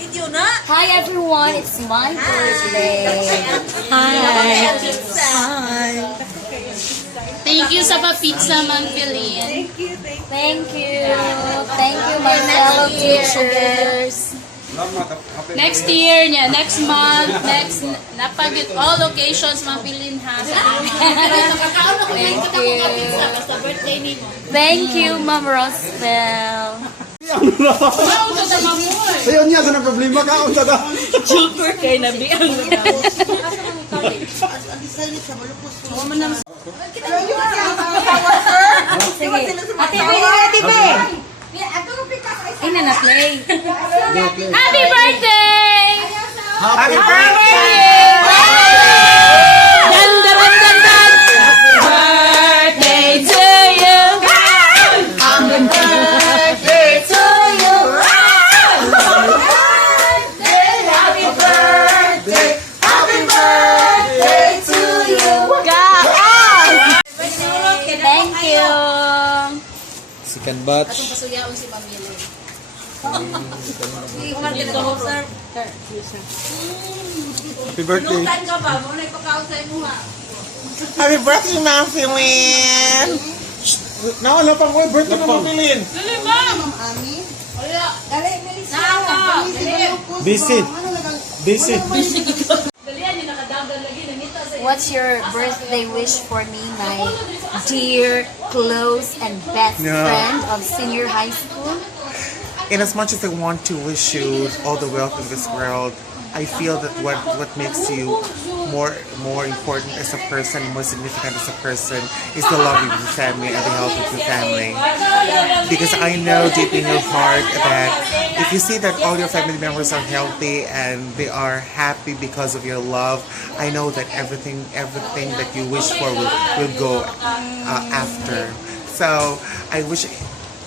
Hi everyone, it's my birthday. Hi. Thank you sa pa-pizza, Ma'am Philline. Thank you. Thank you, my fellow teachers. Next year, next month, napagit all occasions, Ma'am Philline ha. Thank you. Thank you, Ma'am Roswell. Sayo niya, sa problema ka, unsa da? Super kay nabiang Sige. Ate B. Ina na play. Happy birthday! Happy birthday! Dan, dan, dan, dan. Birthday to you. Happy birthday to you. Happy birthday. Happy birthday to you. Thank you. Second batch. Pasuyaon si Pamela. Happy birthday. Ka ba? Mo na ipakaon sa imo ha. Happy birthday, Ma'am Philline! Nawala pang mo, birthday na mabilin. Dali, Ma'am. Wala. Naka. Busy. Busy. Dalian ni nakadamdam lagi nangita sa What's your birthday wish for me, my dear, close, and best friend of senior high school? In as much as I want to wish you all the wealth in this world, I feel that what makes you more important as a person, more significant as a person, is the love of your family and the health of your family. Because I know deep in your heart that if you see that all your family members are healthy and they are happy because of your love, I know that everything that you wish for will go after. So I wish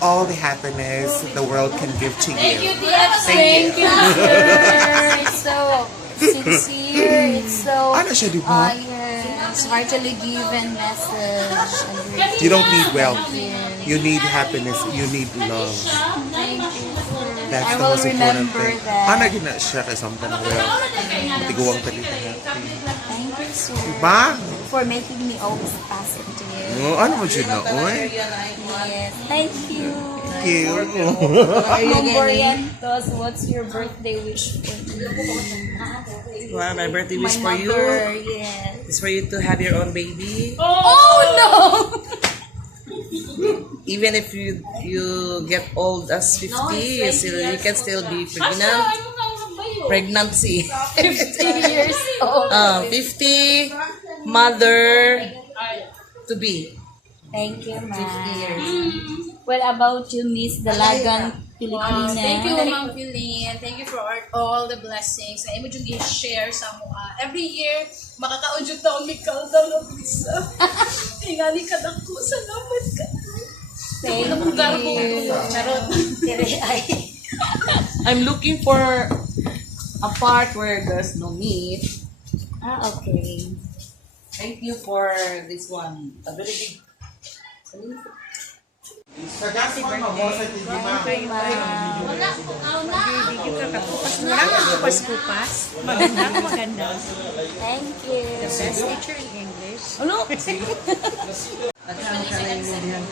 all the happiness the world can give to you. Thank you, sir. It's so sincere. It's so Ano siya, di ba? yes, heartily given message. You don't need wealth. You need happiness. You need love. Thank you, sir. That's I the will most important remember thing. that. Ano gina siya kay something wealth? Matiguang talita happy. Thank you, sir, Diba? for making me always positive. Oh, ano mo siya na, oy? Yes, thank you. Cute. Ma'am Borientos, what's your birthday wish for me? Wow, my birthday My wish for you mother, yes. is for you to have your own baby. Oh no! Even if you get old as 50, you can still be pregnant. Pregnancy. 50 years old. 50, mother to be. Thank you, ma'am. What about you, Miss Dalagan Pilipina? Thank you, Ma'am Philline. Thank you for all the blessings. Na imo jud i-share sa mga. Every year, makakaon jud ta mi kalda nga pizza. Tingali ka dako, salamat ka. Thank you. Charot. I'm looking for a part where there's no meat. Okay. Thank you for this one. A very big. Sa gas mo, mabosa TV ma. Wala ko na. Maganda. Thank you. Best teacher in English. Ano? Nagkakaroon ka na yung